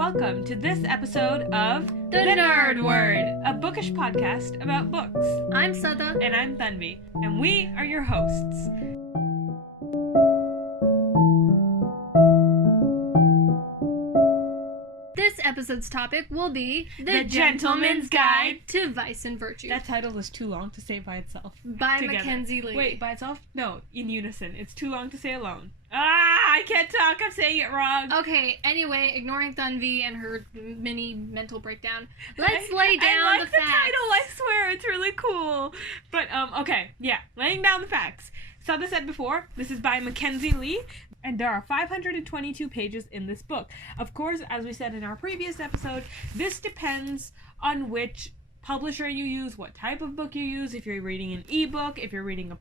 welcome to this episode of The Nerd Word, a bookish podcast about books. I'm Sada. And I'm Thanvi, and we are your hosts. This episode's topic will be The Gentleman's Guide to Vice and Virtue. That title was too long to say by itself. By together. Mackenzie Lee. Wait, by itself? No, in unison. It's too long to say alone. I can't talk. I'm saying it wrong. Okay, anyway, ignoring Thanvi and her mini mental breakdown, let's lay down the facts. I like the title, I swear. It's really cool. But, okay, yeah, laying down the facts. Sada said before, this is by Mackenzie Lee, and there are 522 pages in this book. Of course, as we said in our previous episode, this depends on which publisher you use, what type of book you use, if you're reading an ebook, if you're reading a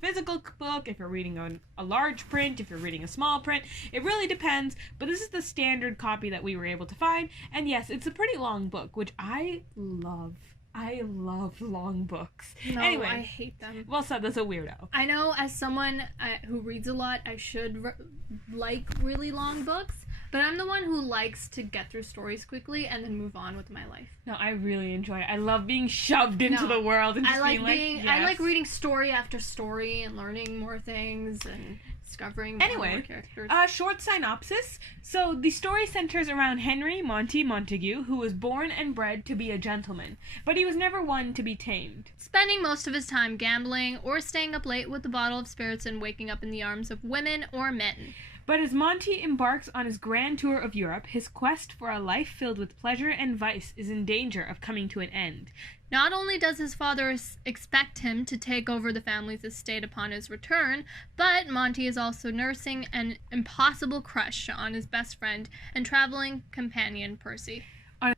physical book, if you're reading a large print, if you're reading a small print. It really depends, but this is the standard copy that we were able to find. And yes, it's a pretty long book, which I love. I love long books. No, anyway, I hate them. Well, Sada's a weirdo. I know as someone who reads a lot, I should like really long books, but I'm the one who likes to get through stories quickly and then move on with my life. No, I really enjoy it. I love being shoved into the world and just yes. I like reading story after story and learning more things and discovering more characters. Short synopsis. So the story centers around Henry Montague, who was born and bred to be a gentleman, but he was never one to be tamed. Spending most of his time gambling or staying up late with a bottle of spirits and waking up in the arms of women or men. But as Monty embarks on his grand tour of Europe, his quest for a life filled with pleasure and vice is in danger of coming to an end. Not only does his father expect him to take over the family's estate upon his return, but Monty is also nursing an impossible crush on his best friend and traveling companion, Percy.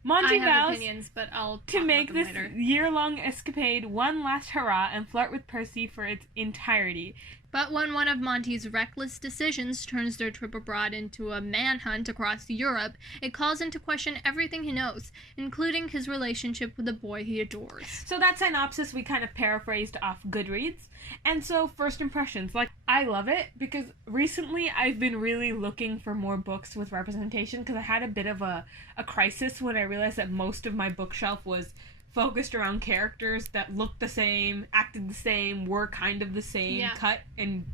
Monty vows opinions, but I'll to make this year-long escapade one last hurrah and flirt with Percy for its entirety. But when one of Monty's reckless decisions turns their trip abroad into a manhunt across Europe, it calls into question everything he knows, including his relationship with the boy he adores. So that synopsis we kind of paraphrased off Goodreads. And so, first impressions. I love it because recently I've been really looking for more books with representation because I had a bit of a crisis when I realized that most of my bookshelf was focused around characters that looked the same, acted the same, were kind of the same, cut and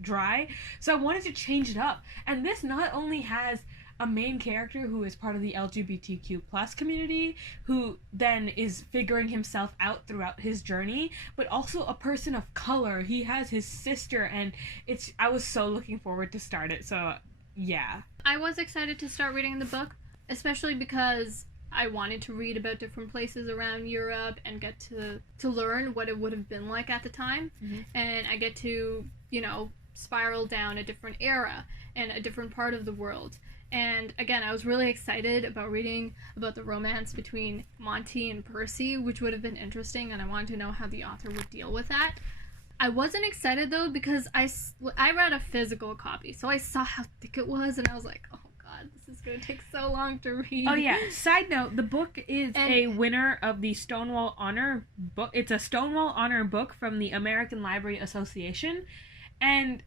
dry. So I wanted to change it up. And this not only has a main character who is part of the LGBTQ plus community, who then is figuring himself out throughout his journey, but also a person of color. He has his sister, and I was so looking forward to start it. So yeah, I was excited to start reading the book, especially because I wanted to read about different places around Europe and get to learn what it would have been like at the time. Mm-hmm. And I get to, spiral down a different era and a different part of the world. And again, I was really excited about reading about the romance between Monty and Percy, which would have been interesting, and I wanted to know how the author would deal with that. I wasn't excited, though, because I read a physical copy, so I saw how thick it was, and I was like, oh, this is going to take so long to read. Oh, yeah. Side note, the book is a winner of the Stonewall Honor book. It's a Stonewall Honor book from the American Library Association. And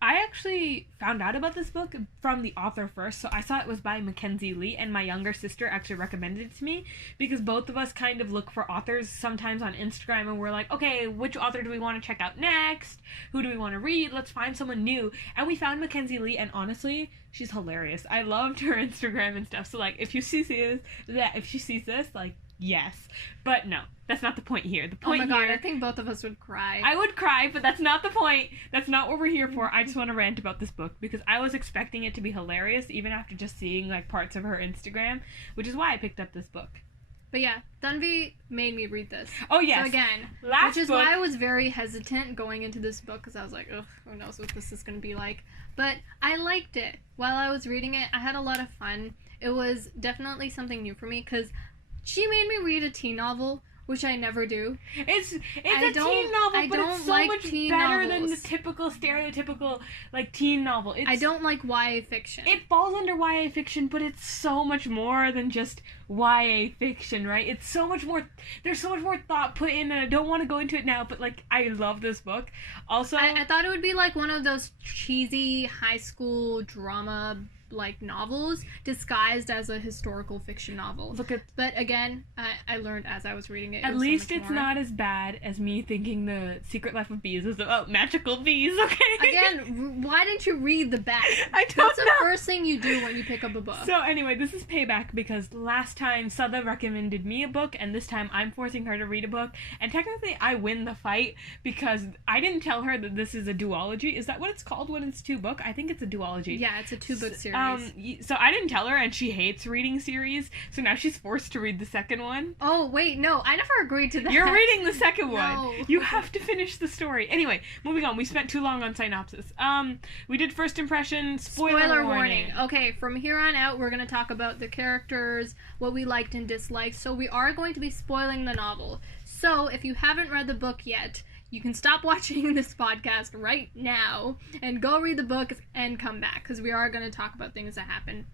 I actually found out about this book from the author first. So I saw it was by Mackenzie Lee, and my younger sister actually recommended it to me because both of us kind of look for authors sometimes on Instagram, and we're like, okay, which author do we want to check out next? Who do we want to read? Let's find someone new. And we found Mackenzie Lee, and honestly, she's hilarious. I loved her Instagram and stuff. So if she sees this, yes. But no, that's not the point here. The point Oh my god, here, I think both of us would cry. I would cry, but that's not the point. That's not what we're here for. I just want to rant about this book because I was expecting it to be hilarious even after just seeing parts of her Instagram, which is why I picked up this book. But yeah, Thanvi made me read this. Oh yes. So again, which is why I was very hesitant going into this book because I was like, ugh, who knows what this is going to be like. But I liked it. While I was reading it, I had a lot of fun. It was definitely something new for me because she made me read a teen novel, which I never do. It's a teen novel, but it's so much better than the typical stereotypical teen novel. I don't like YA fiction. It falls under YA fiction, but it's so much more than just YA fiction, right? It's so much more. There's so much more thought put in, and I don't want to go into it now, but I love this book. Also, I thought it would be one of those cheesy high school drama like novels disguised as a historical fiction novel. But again, I learned as I was reading it. At least it's not as bad as me thinking The Secret Life of Bees is about magical bees, okay? Again, why didn't you read the back? That's the first thing you do when you pick up a book. So anyway, this is payback because last time Sada recommended me a book, and this time I'm forcing her to read a book, and technically I win the fight because I didn't tell her that this is a duology. Is that what it's called when it's 2 books? I think it's a duology. Yeah, it's a 2-book series. So I didn't tell her, and she hates reading series, so now she's forced to read the second one. Oh, wait, no, I never agreed to that. You're reading the second one. No. You have to finish the story. Anyway, moving on. We spent too long on synopsis. We did first impression, spoiler warning. Okay, from here on out, we're going to talk about the characters, what we liked and disliked, so we are going to be spoiling the novel. So, if you haven't read the book yet, you can stop watching this podcast right now and go read the book and come back, because we are going to talk about things that happen.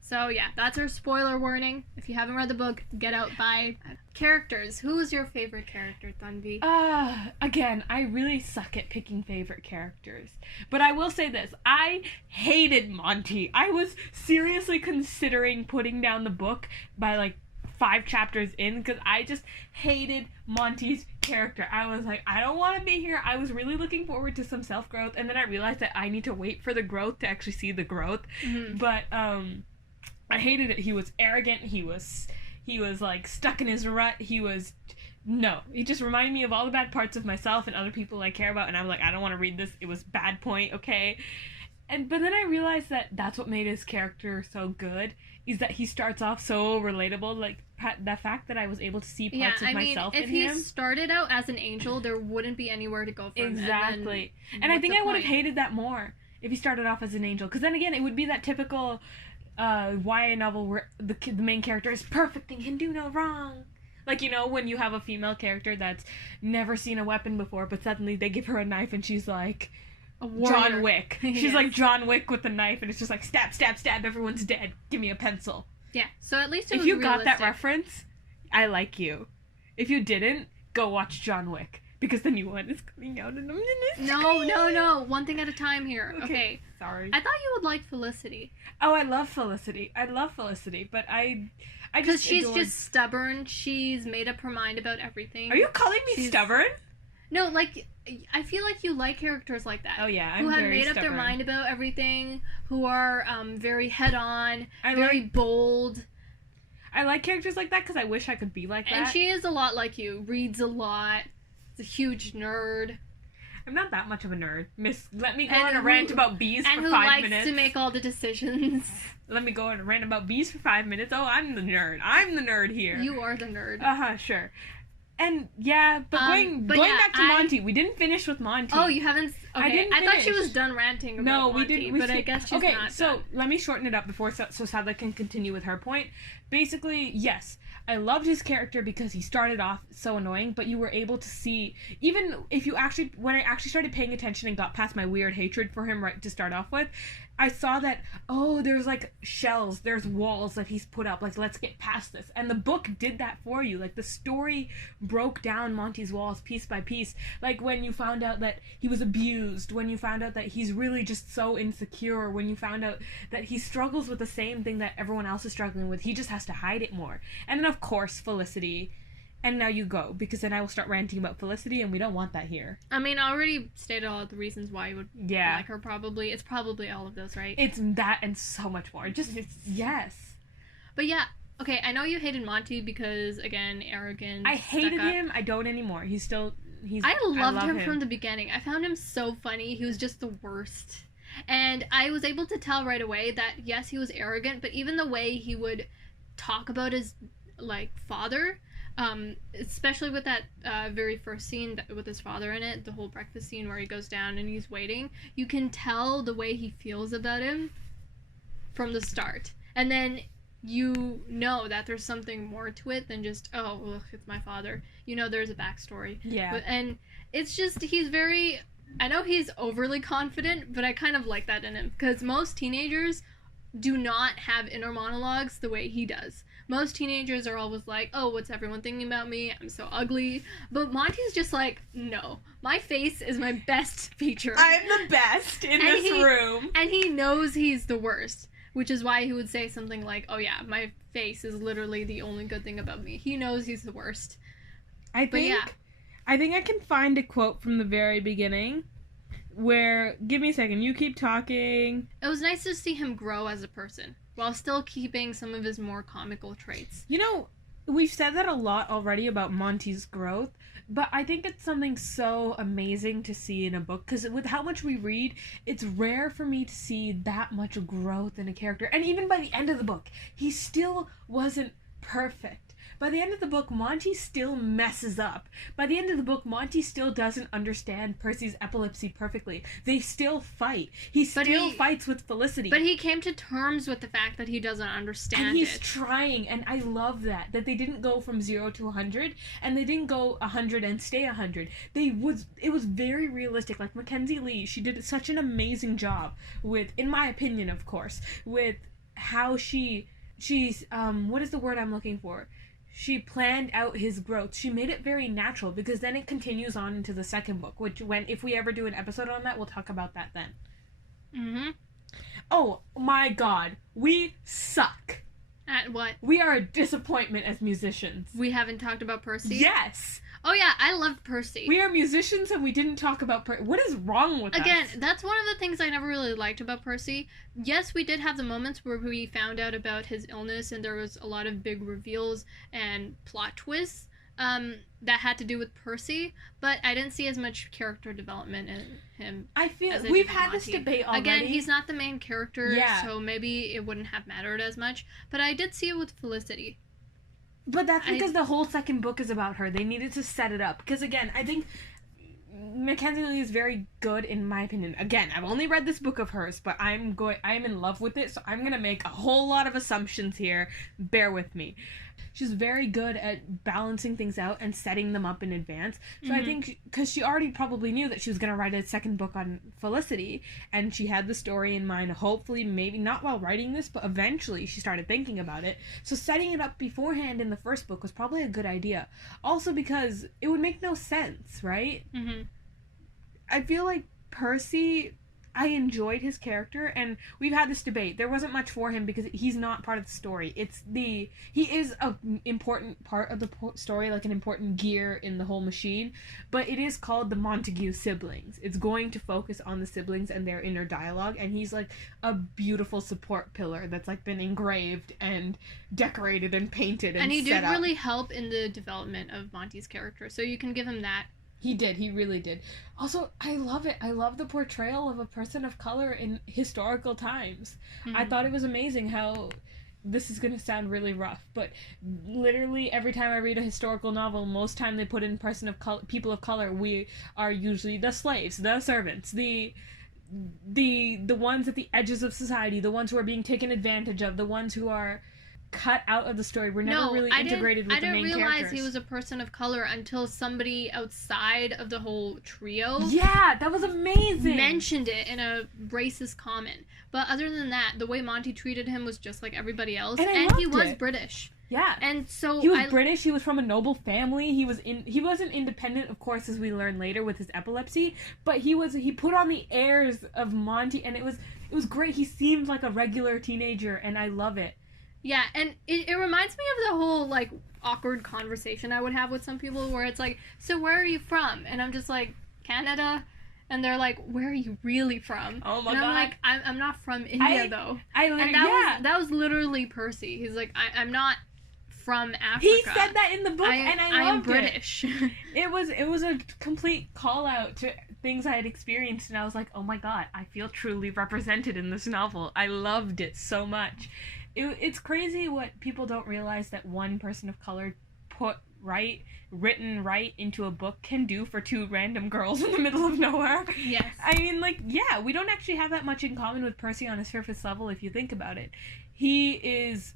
So yeah, that's our spoiler warning. If you haven't read the book, get out. Bye. Characters. Who is your favorite character, Thunby? Again, I really suck at picking favorite characters. But I will say this. I hated Monty. I was seriously considering putting down the book by like 5 chapters in because I just hated Monty's character. I was like, I don't want to be here. I was really looking forward to some self-growth, and then I realized that I need to wait for the growth to actually see the growth. Mm-hmm. But I hated it. He was arrogant. He was like stuck in his rut. He just reminded me of all the bad parts of myself and other people I care about, and I was like, I don't want to read this. It was bad point, okay? But then I realized that that's what made his character so good, is that he starts off so relatable. Like, the fact that I was able to see parts of myself in him. If he started out as an angel, there wouldn't be anywhere to go from. Exactly. And I think I would have hated that more if he started off as an angel. Because then again, it would be that typical YA novel where the main character is perfect and can do no wrong. Like, you know, when you have a female character that's never seen a weapon before, but suddenly they give her a knife and she's like John Wick. She's yes. like John Wick with a knife, and it's just like stab, stab, stab, everyone's dead. Give me a pencil. Yeah, so at least it was If you realistic. got that reference, I like you. If you didn't, go watch John Wick, because the new one is coming out in a minute. No. One thing at a time here. Okay. Sorry. I thought you would like Felicity. Oh, I love Felicity, but because she's just stubborn. She's made up her mind about everything. Are you calling me stubborn? No, like, I feel like you like characters like that. Oh yeah, I'm very stubborn. Who have made up their mind about everything, who are very head-on, very bold. I like characters like that because I wish I could be like that. And she is a lot like you. Reads a lot. Is a huge nerd. I'm not that much of a nerd. Let me go on a rant about bees for 5 minutes. And who likes to make all the decisions. Let me go on a rant about bees for 5 minutes. Oh, I'm the nerd. I'm the nerd here. You are the nerd. Sure. And yeah, but going back to Monty, we didn't finish with Monty. Oh, you haven't? Okay, I thought she was done ranting about Monty. We didn't. But I guess she's not. So let me shorten it up so Sadla can continue with her point. Basically, yes, I loved his character because he started off so annoying, but you were able to see, even if you when I actually started paying attention and got past my weird hatred for him right to start off with, I saw that, there's like shells, there's walls that he's put up, like, let's get past this. And the book did that for you. Like, the story broke down Monty's walls piece by piece. Like, when you found out that he was abused, when you found out that he's really just so insecure, when you found out that he struggles with the same thing that everyone else is struggling with, he just has to hide it more. And then, of course, Felicity. And now you go, because then I will start ranting about Felicity, and we don't want that here. I mean, I already stated all of the reasons why you would like her, probably. It's probably all of those, right? It's that and so much more. Yes. But yeah, okay, I know you hated Monty because, again, arrogant. I hated him. I don't anymore. I loved him from the beginning. I found him so funny. He was just the worst. And I was able to tell right away that, yes, he was arrogant, but even the way he would talk about his, like, father... especially with that very first scene with his father in it, the whole breakfast scene where he goes down and he's waiting, you can tell the way he feels about him from the start. And then you know that there's something more to it than just, oh, look, it's my father. You know there's a backstory. Yeah. And it's just, he's very, I know he's overly confident, but I kind of like that in him. Because most teenagers do not have inner monologues the way he does. Most teenagers are always like, oh, what's everyone thinking about me? I'm so ugly. But Monty's just like, no. My face is my best feature. I'm the best in this room. And he knows he's the worst. which is why he would say something like, "Oh yeah, my face is literally the only good thing about me." He knows he's the worst. I think I can find a quote from the very beginning where, give me a second, you keep talking. It was nice to see him grow as a person while still keeping some of his more comical traits. You know, we've said that a lot already about Monty's growth, but I think it's something so amazing to see in a book, because with how much we read, it's rare for me to see that much growth in a character. And even by the end of the book, he still wasn't perfect. By the end of the book, Monty still messes up. By the end of the book, Monty still doesn't understand Percy's epilepsy perfectly. They still fight. He still fights with Felicity. But he came to terms with the fact that he doesn't understand it. And he's trying, and I love that they didn't go from 0 to 100, and they didn't go 100 and stay 100. It was very realistic. Like, Mackenzie Lee, she did such an amazing job with, in my opinion, of course, with how she's what is the word I'm looking for? She planned out his growth. She made it very natural, because then it continues on into the second book, which, if we ever do an episode on that, we'll talk about that then. Mm-hmm. Oh my god, we suck. At what? We are a disappointment as musicians. We haven't talked about Percy? Yes! Oh yeah, I love Percy. We are musicians and we didn't talk about Percy. What is wrong with us? Again, that's one of the things I never really liked about Percy. Yes, we did have the moments where we found out about his illness and there was a lot of big reveals and plot twists that had to do with Percy, but I didn't see as much character development in him. I feel we've had this debate already. Again, he's not the main character, so maybe it wouldn't have mattered as much, but I did see it with Felicity. But that's because the whole second book is about her. They needed to set it up. Because, again, I think Mackenzie Lee is very good, in my opinion. Again, I've only read this book of hers, but I'm in love with it, so I'm going to make a whole lot of assumptions here. Bear with me. She's very good at balancing things out and setting them up in advance. So I think, because she already probably knew that she was going to write a second book on Felicity, and she had the story in mind, hopefully, maybe not while writing this, but eventually she started thinking about it. So setting it up beforehand in the first book was probably a good idea. Also because it would make no sense, right? Mm-hmm. I feel like Percy, I enjoyed his character, and we've had this debate. There wasn't much for him because he's not part of the story. He is an important part of the story, like an important gear in the whole machine, but it is called the Montague Siblings. It's going to focus on the siblings and their inner dialogue, and he's like a beautiful support pillar that's like been engraved and decorated and painted and he set did up. Really help in the development of Monty's character, so you can give him that. He did. He really did. Also, I love it. I love the portrayal of a person of color in historical times. Mm-hmm. I thought it was amazing how, this is going to sound really rough, but literally every time I read a historical novel, most time they put in people of color, we are usually the slaves, the servants, the ones at the edges of society, the ones who are being taken advantage of, the ones who are cut out of the story. We're never really integrated with the main characters. I didn't realize he was a person of color until somebody outside of the whole trio that was amazing, mentioned it in a racist comment. But other than that, the way Monty treated him was just like everybody else, and he was British. Yeah. And so he was British, he was from a noble family, he wasn't independent, of course, as we learn later with his epilepsy, but he put on the airs of Monty, and it was great. He seemed like a regular teenager, and I love it. Yeah, and it reminds me of the whole, like, awkward conversation I would have with some people where it's like, so where are you from? And I'm just like, Canada? And they're like, where are you really from? Oh my God. God. I'm like, I'm not from India, though. That was literally Percy. He's like, I'm not from Africa. He said that in the book, and I loved British. It was a complete call out to things I had experienced, and I was like, oh my God, I feel truly represented in this novel. I loved it so much. It's crazy what people don't realize that one person of color written right into a book can do for two random girls in the middle of nowhere. Yes. I mean, like, yeah, we don't actually have that much in common with Percy on a surface level if you think about it. Is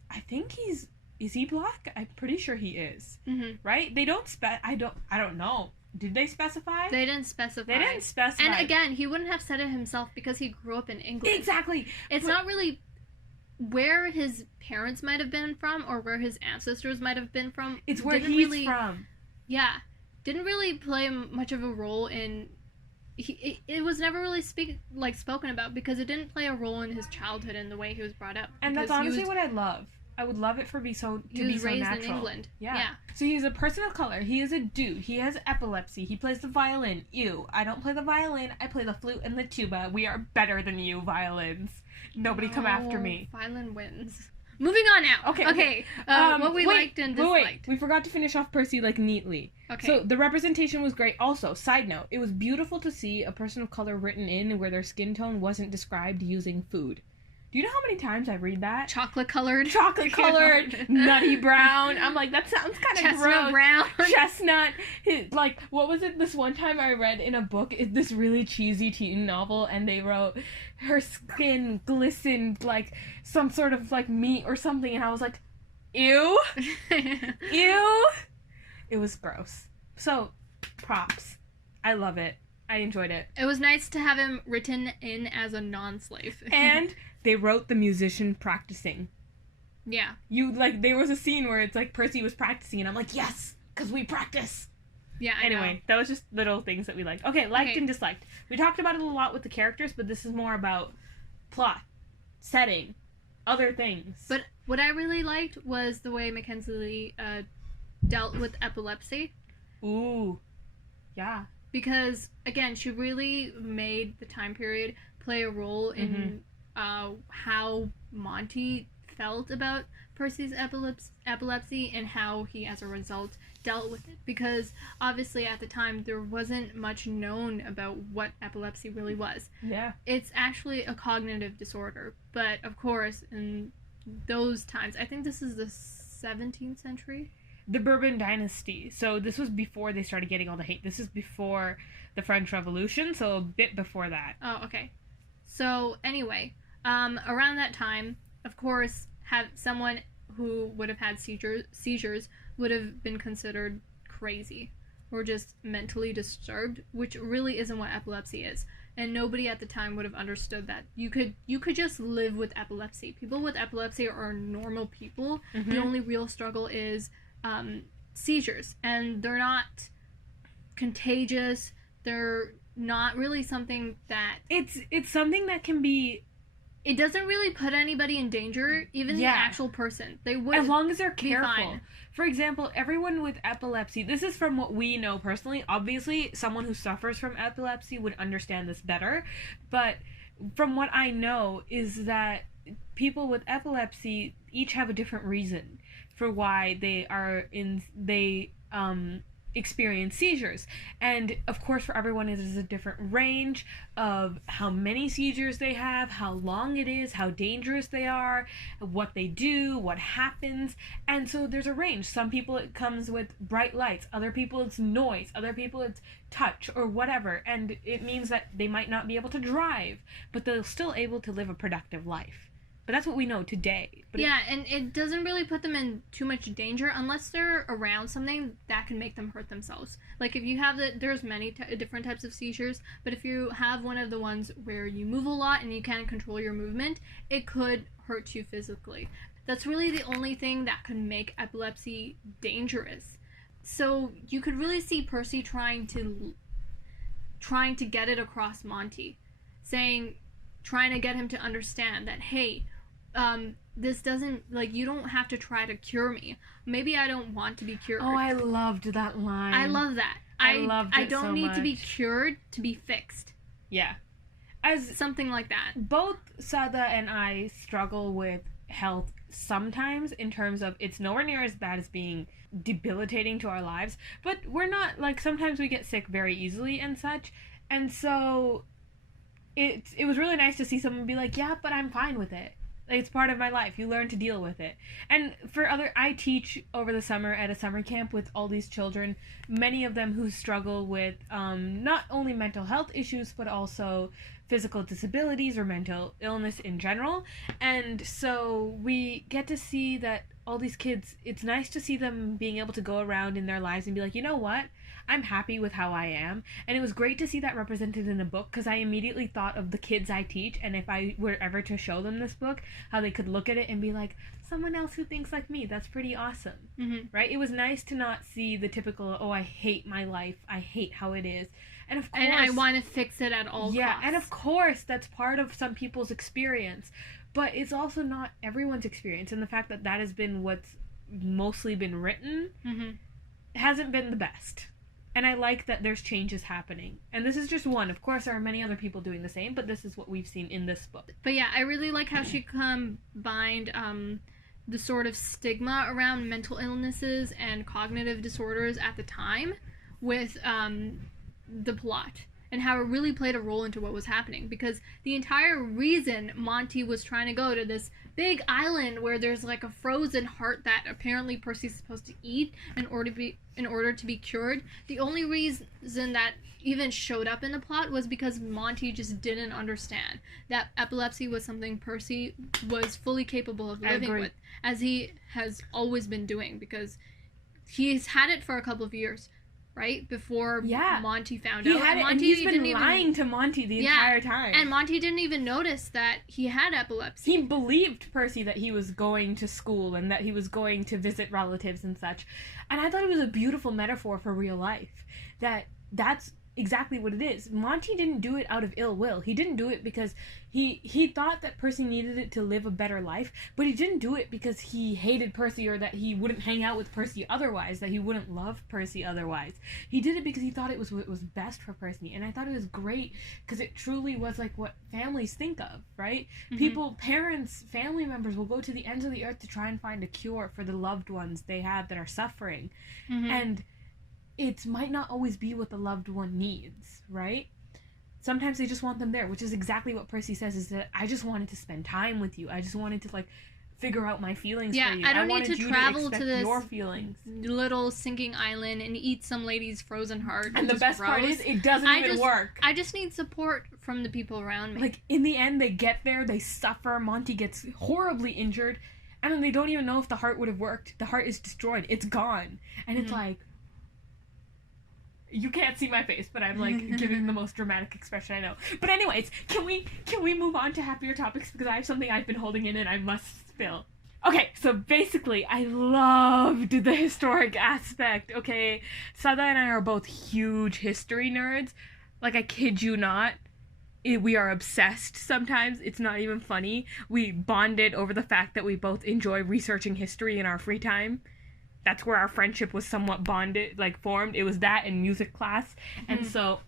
he black? I'm pretty sure he is. Mm-hmm. Right? They don't I don't know. Did they specify? They didn't specify. And again, he wouldn't have said it himself because he grew up in England. Exactly. It's not really where his parents might have been from or where his ancestors might have been from. It's where he's from. Yeah. Didn't really play much of a role in it was never really spoken about because it didn't play a role in his childhood and the way he was brought up. And that's honestly what I love. I would love it to be so natural. He was raised in England. Yeah. So he's a person of color. He is a dude. He has epilepsy. He plays the violin. Ew. I don't play the violin. I play the flute and the tuba. We are better than you, violins. Nobody come after me. Violin wins. Moving on now. Okay. What we liked and disliked. Wait. We forgot to finish off Percy neatly. Okay. So the representation was great. Also, side note, it was beautiful to see a person of color written in where their skin tone wasn't described using food. Do you know how many times I read that? Chocolate colored, nutty brown. I'm like, that sounds kind of gross. Chestnut brown. Chestnut. What was it this one time I read in a book? It's this really cheesy teen novel, and they wrote, her skin glistened like some sort of meat or something, and I was like, ew. Ew. It was gross. So, props. I love it. I enjoyed it. It was nice to have him written in as a non-slave. And they wrote the musician practicing. Yeah. There was a scene where it's Percy was practicing, and I'm like, yes, because we practice. Yeah, Anyway, that was just little things that we liked. Okay, liked and disliked. We talked about it a lot with the characters, but this is more about plot, setting, other things. But what I really liked was the way Mackenzie dealt with epilepsy. Ooh. Yeah. Because, again, she really made the time period play a role in how Monty felt about Percy's epilepsy and how he, as a result, dealt with it. Because, obviously, at the time, there wasn't much known about what epilepsy really was. Yeah. It's actually a cognitive disorder. But, of course, in those times, I think this is the 17th century? The Bourbon Dynasty. So this was before they started getting all the hate. This is before the French Revolution, so a bit before that. Oh, okay. So, anyway, around that time, of course, someone who would have had seizures would have been considered crazy or just mentally disturbed, which really isn't what epilepsy is. And nobody at the time would have understood that you could just live with epilepsy. People with epilepsy are normal people. Mm-hmm. The only real struggle is seizures, and they're not contagious. They're not really something that it's something that can be. It doesn't really put anybody in danger, even the actual person. They would, as long as they're careful. For example, everyone with epilepsy. This is from what we know personally. Obviously, someone who suffers from epilepsy would understand this better, but from what I know is that people with epilepsy each have a different reason for why they experience seizures. And of course, for everyone it is a different range of how many seizures they have, how long it is, how dangerous they are, what they do, what happens. And so there's a range. Some people it comes with bright lights, other people it's noise, other people it's touch or whatever, and it means that they might not be able to drive, but they're still able to live a productive life. But that's what we know today. But and it doesn't really put them in too much danger unless they're around something that can make them hurt themselves. Like if you have there's many different types of seizures, but if you have one of the ones where you move a lot and you can't control your movement, it could hurt you physically. That's really the only thing that could make epilepsy dangerous. So you could really see Percy trying to get it across Monty, trying to get him to understand that, hey, this doesn't, you don't have to try to cure me. Maybe I don't want to be cured. Oh, I loved that line. I love that. I loved it I don't so need much. to be cured to be fixed. Yeah. Something like that. Both Sada and I struggle with health sometimes in terms of it's nowhere near as bad as being debilitating to our lives, but we're not, sometimes we get sick very easily and such, and so it was really nice to see someone be like, yeah, but I'm fine with it. It's part of my life. You learn to deal with it. And I teach over the summer at a summer camp with all these children, many of them who struggle with not only mental health issues, but also physical disabilities or mental illness in general. And so we get to see that all these kids, it's nice to see them being able to go around in their lives and be like, you know what? I'm happy with how I am. And it was great to see that represented in a book, because I immediately thought of the kids I teach, and if I were ever to show them this book, how they could look at it and be like, someone else who thinks like me. That's pretty awesome. Mm-hmm. Right? It was nice to not see the typical, oh, I hate my life. I hate how it is. And of course... And I want to fix it at all costs. Yeah, and of course, that's part of some people's experience. But it's also not everyone's experience. And the fact that that has been what's mostly been written hasn't been the best. And I like that there's changes happening. And this is just one. Of course, there are many other people doing the same, but this is what we've seen in this book. But yeah, I really like how she combined the sort of stigma around mental illnesses and cognitive disorders at the time with the plot. And how it really played a role into what was happening. Because the entire reason Monty was trying to go to this big island where there's like a frozen heart that apparently Percy's supposed to eat in order to be cured. The only reason that even showed up in the plot was because Monty just didn't understand that epilepsy was something Percy was fully capable of living with, as he has always been doing, because he's had it for a couple of years. Right? Before Monty found out. And Monty, he's been lying to Monty the entire time. And Monty didn't even notice that he had epilepsy. He believed Percy that he was going to school and that he was going to visit relatives and such. And I thought it was a beautiful metaphor for real life. That's exactly what it is. Monty didn't do it out of ill will. He didn't do it because he thought that Percy needed it to live a better life, but he didn't do it because he hated Percy or that he wouldn't hang out with Percy otherwise, that he wouldn't love Percy otherwise. He did it because he thought it was what was best for Percy, and I thought it was great because it truly was like what families think of, right? People, parents, family members will go to the ends of the earth to try and find a cure for the loved ones they have that are suffering. And it might not always be what the loved one needs, right? Sometimes they just want them there, which is exactly what Percy says, is that I just wanted to spend time with you. I just wanted to, like, figure out my feelings for you. I don't need to travel to this your feelings. Little sinking island and eat some lady's frozen heart. And the best part is, it doesn't even work. I just need support from the people around me. Like, in the end, they get there, they suffer, Monty gets horribly injured, and then they don't even know if the heart would have worked. The heart is destroyed. It's gone. And it's like... You can't see my face, but I'm, like, giving the most dramatic expression I know. But anyways, can we move on to happier topics? Because I have something I've been holding in and I must spill. Okay, so basically, I loved the historic aspect, okay? Sada and I are both huge history nerds. Like, I kid you not. We are obsessed sometimes. It's not even funny. We bonded over the fact that we both enjoy researching history in our free time. That's where our friendship was somewhat formed. It was that in music class. And so...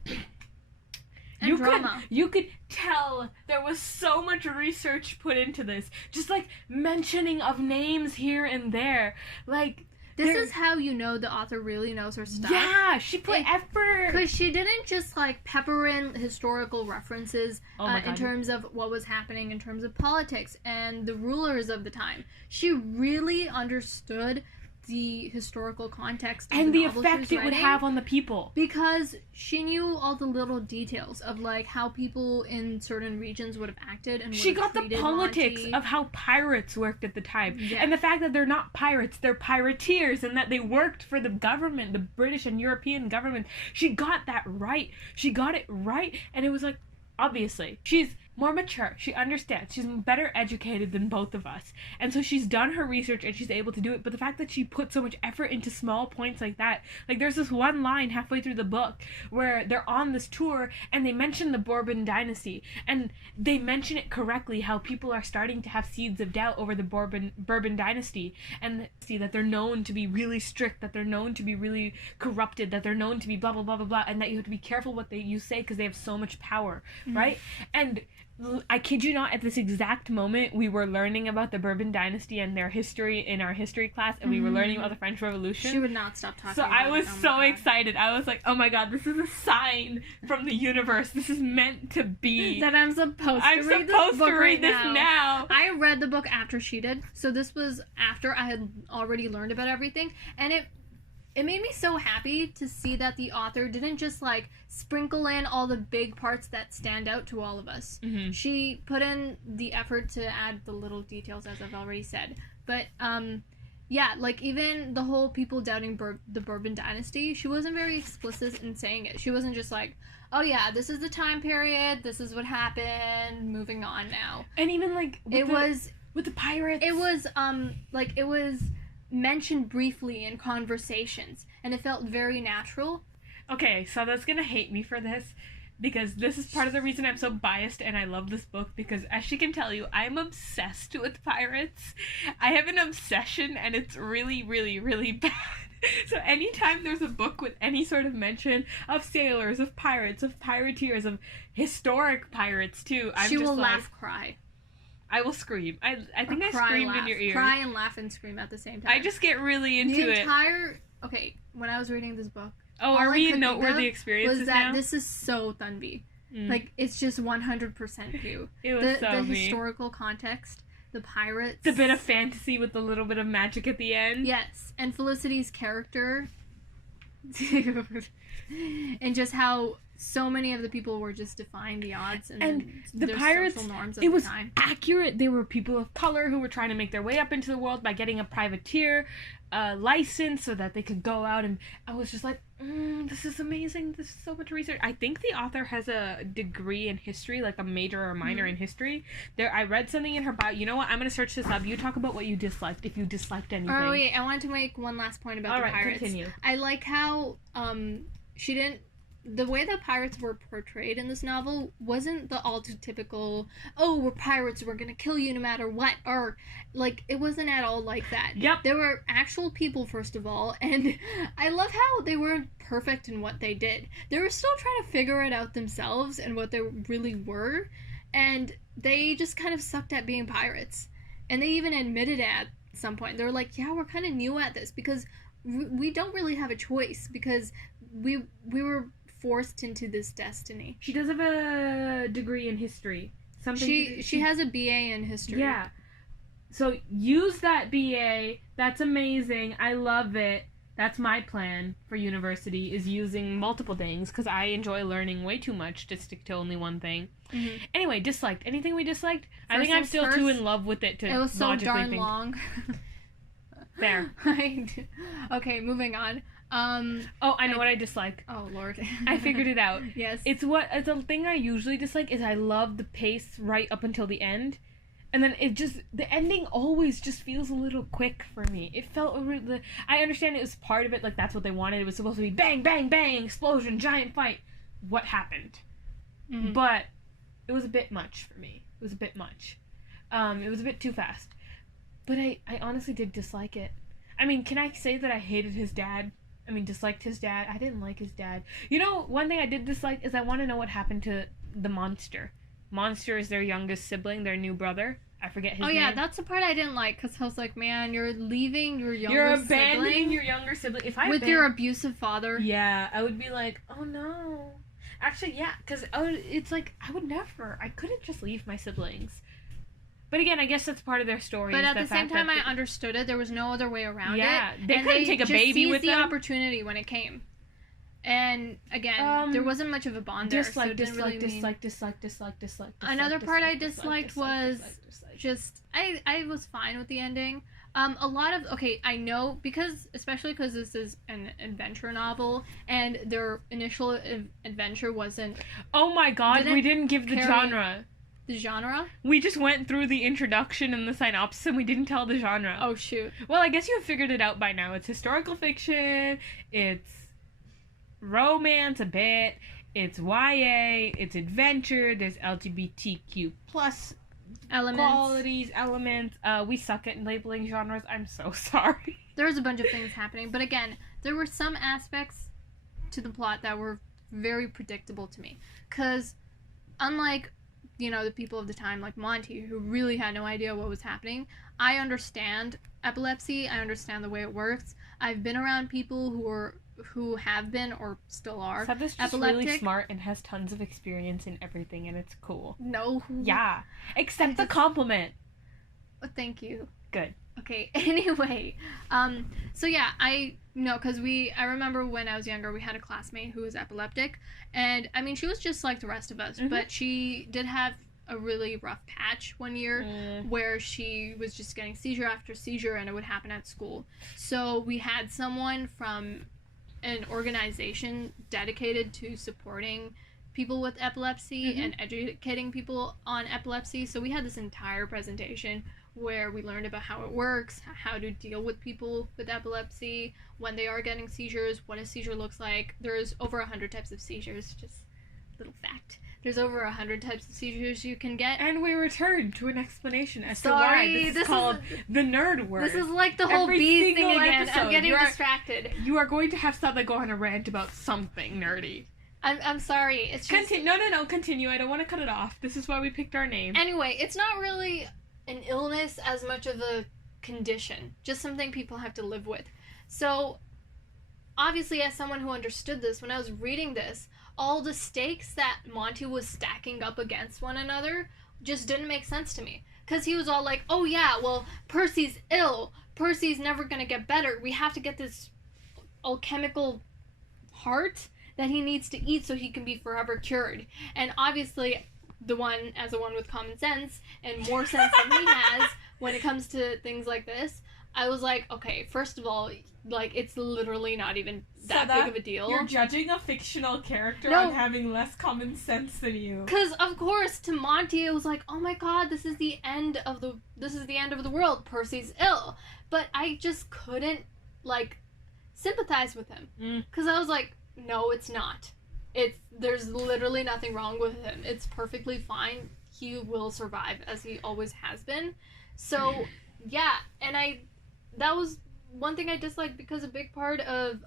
And drama. You could tell there was so much research put into this. Just, like, mentioning of names here and there. Like... This is how you know the author really knows her stuff. Yeah, she put effort. Because she didn't just, like, pepper in historical references in terms of what was happening in terms of politics and the rulers of the time. She really understood the historical context of and the novel effect it would have on the people, because she knew all the little details of, like, how people in certain regions would have acted, and she got the politics of how pirates worked at the time, and the fact that they're not pirates, they're pirateers, and that they worked for the government, the British and European government. She got that right. She got it right, and it was like, obviously she's more mature, she understands, she's better educated than both of us, and so she's done her research and she's able to do it. But the fact that she put so much effort into small points like that, like there's this one line halfway through the book where they're on this tour and they mention the Bourbon dynasty, and they mention it correctly, how people are starting to have seeds of doubt over the Bourbon dynasty, and see that they're known to be really strict, that they're known to be really corrupted, that they're known to be blah blah blah blah blah, and that you have to be careful what you say because they have so much power, right? And I kid you not, at this exact moment, we were learning about the Bourbon dynasty and their history in our history class, and we were learning about the French Revolution. She would not stop talking about it. So I was so excited. I was like, oh my god, this is a sign from the universe. This is meant to be. That I'm supposed to read this now. I read the book after she did, so this was after I had already learned about everything, and it made me so happy to see that the author didn't just, like, sprinkle in all the big parts that stand out to all of us. She put in the effort to add the little details, as I've already said. But, yeah, like, even the whole people doubting the Bourbon dynasty, she wasn't very explicit in saying it. She wasn't just like, oh yeah, this is the time period, this is what happened, moving on now. And even, like... with the pirates. It was it was mentioned briefly in conversations, and it felt very natural. Okay, so that's gonna hate me for this, because this is part of the reason I'm so biased and I love this book, because as she can tell you, I'm obsessed with pirates. I have an obsession, and it's really, really, really bad. So anytime there's a book with any sort of mention of sailors, of pirates, of pirateers, of historic pirates too, She will laugh, cry. I will scream. I think I screamed in your ear. Cry and laugh and scream at the same time. I just get really into it. Okay, when I was reading this book, oh, are we in noteworthy experiences was that now? this is so Thunby. Like, it's just 100% you. It was the historical context, the pirates, the bit of fantasy with the little bit of magic at the end. Yes, and Felicity's character, and just how so many of the people were just defying the odds and the their pirates. Social norms of it was the time. accurate. They were people of color who were trying to make their way up into the world by getting a privateer license so that they could go out. And I was just like, this is amazing. This is so much research. I think the author has a degree in history, like a major or minor in history. I read something in her bio. You know what? I'm gonna search this up. You talk about what you disliked, if you disliked anything. Oh wait, I wanted to make one last point about the pirates. Continue. I like how she didn't. The way that pirates were portrayed in this novel wasn't the all too typical, oh, we're pirates, we're gonna kill you no matter what, or, like, it wasn't at all like that. Yep. There were actual people, first of all, and I love how they weren't perfect in what they did. They were still trying to figure it out themselves and what they really were, and they just kind of sucked at being pirates. And they even admitted at some point, they were like, yeah, we're kind of new at this, because we don't really have a choice, because we were forced into this destiny. She does have a degree in history. She has a BA in history. Yeah. So use that BA. That's amazing. I love it. That's my plan for university, is using multiple things, because I enjoy learning way too much to stick to only one thing. Mm-hmm. Anyway, disliked. Anything we disliked? I think I'm still too in love with it to. It was so darn think. long. Fair. Okay, moving on. I know what I dislike. Oh Lord. I figured it out. Yes. It's a thing I usually dislike is I love the pace right up until the end. And then the ending always just feels a little quick for me. It felt I understand it was part of it, like that's what they wanted. It was supposed to be bang, bang, bang, explosion, giant fight. What happened? Mm-hmm. But it was a bit much for me. It was a bit much. It was a bit too fast. But I honestly did dislike it. I mean, can I say that I hated his dad? I mean, disliked his dad. I didn't like his dad. You know, one thing I did dislike is I want to know what happened to the monster. Monster is their youngest sibling, their new brother. I forget his name. Oh yeah, that's the part I didn't like, because I was like, man, you're leaving your younger sibling. You're abandoning your younger sibling. With your abusive father. Yeah, I would be like, oh no. Actually, yeah, because it's like, I would never. I couldn't just leave my siblings. But again, I guess that's part of their story. But at the same time, I understood it. There was no other way around it. Yeah, they couldn't take a baby with them. They just seized the opportunity when it came. And again, there wasn't much of a bond there. Dislike. Another part I disliked was just I was fine with the ending. A lot of I know especially because this is an adventure novel and their initial adventure wasn't. Oh my God! We didn't give the genre. The genre? We just went through the introduction and the synopsis and we didn't tell the genre. Oh shoot. Well, I guess you have figured it out by now. It's historical fiction, it's romance a bit, it's YA, it's adventure, there's LGBTQ plus elements. We suck at labeling genres. I'm so sorry. There's a bunch of things happening, but again, there were some aspects to the plot that were very predictable to me. Because unlike the people of the time, like Monty, who really had no idea what was happening. I understand epilepsy. I understand the way it works. I've been around people who have been or still are Seth just really smart and has tons of experience in everything, and it's cool. No. Yeah. Accept the compliment. Well, thank you. Good. Okay, anyway, so yeah, I remember when I was younger, we had a classmate who was epileptic, and I mean, she was just like the rest of us, but she did have a really rough patch one year where she was just getting seizure after seizure, and it would happen at school. So we had someone from an organization dedicated to supporting people with epilepsy and educating people on epilepsy. So we had this entire presentation where we learned about how it works, how to deal with people with epilepsy, when they are getting seizures, what a seizure looks like. There's over 100 types of seizures, just little fact. There's over 100 types of seizures you can get. And we return to an explanation as to why this is called the nerd word. This is like the whole bee thing again. Episode, I'm getting distracted. You are going to have Stella go on a rant about something nerdy. I'm sorry. It's just... No, continue. I don't want to cut it off. This is why we picked our name. Anyway, it's not really an illness as much of a condition. Just something people have to live with. So, obviously, as someone who understood this, when I was reading this, all the stakes that Monty was stacking up against one another just didn't make sense to me. Because he was all like, oh yeah, well, Percy's ill. Percy's never going to get better. We have to get this alchemical heart that he needs to eat so he can be forever cured. And obviously, the one with common sense, and more sense than he has when it comes to things like this, I was like, okay, first of all, like, it's literally not even that big of a deal. You're judging a fictional character on having less common sense than you. Because, of course, to Monty, it was like, oh my god, this is the end of the world. Percy's ill. But I just couldn't, like, sympathize with him. Because I was like, no, it's not. There's literally nothing wrong with him. It's perfectly fine. He will survive, as he always has been. So, yeah, and that was one thing I disliked, because a big part of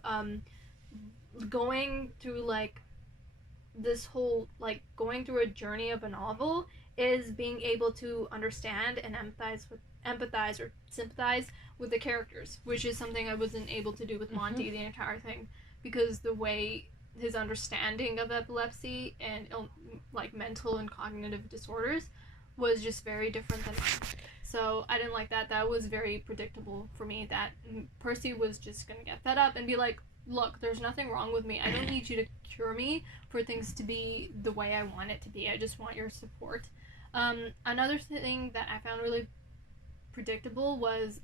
going through, like, this whole, like, going through a journey of a novel is being able to understand and empathize or sympathize with the characters, which is something I wasn't able to do with Monty the entire thing, because the way his understanding of epilepsy and, like, mental and cognitive disorders was just very different than mine. So I didn't like that. That was very predictable for me, that Percy was just going to get fed up and be like, look, there's nothing wrong with me. I don't need you to cure me for things to be the way I want it to be. I just want your support. Another thing that I found really predictable was,